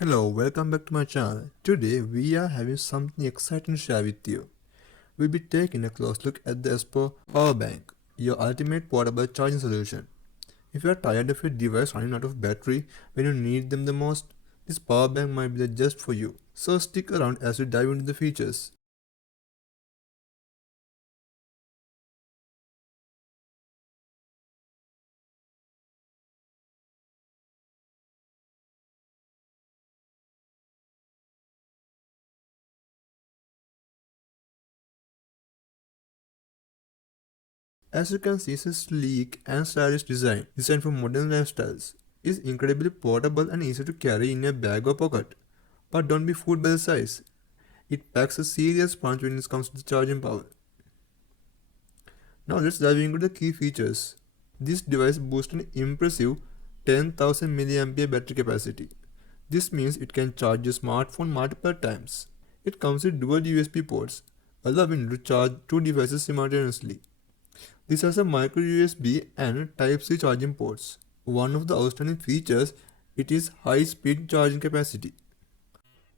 Hello, welcome back to my channel. Today we are having something exciting to share with you. We'll be taking a close look at the Aspor powerbank, your ultimate portable charging solution. If you are tired of your device running out of battery when you need them the most, this powerbank might be just for you. So stick around as we dive into the features. As you can see, it's a sleek and stylish design designed for modern lifestyles. It's incredibly portable and easy to carry in a bag or pocket. But don't be fooled by the size. It packs a serious punch when it comes to the charging power. Now let's dive into the key features. This device boasts an impressive 10,000 mAh battery capacity. This means it can charge your smartphone multiple times. It comes with dual USB ports, allowing you to charge two devices simultaneously. This has a micro USB and Type-C charging ports. One of the outstanding features it is high-speed charging capacity.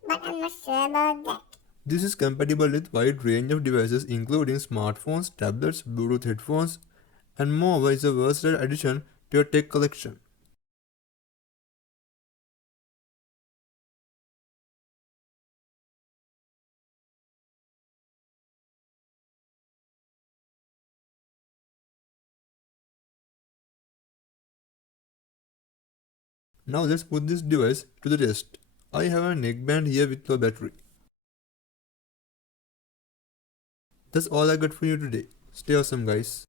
But I'm not sure about that. This is compatible with wide range of devices including smartphones, tablets, Bluetooth headphones, and more is a versatile addition to your tech collection. Now let's put this device to the test. I have a neckband here with low battery. That's all I got for you today. Stay awesome guys.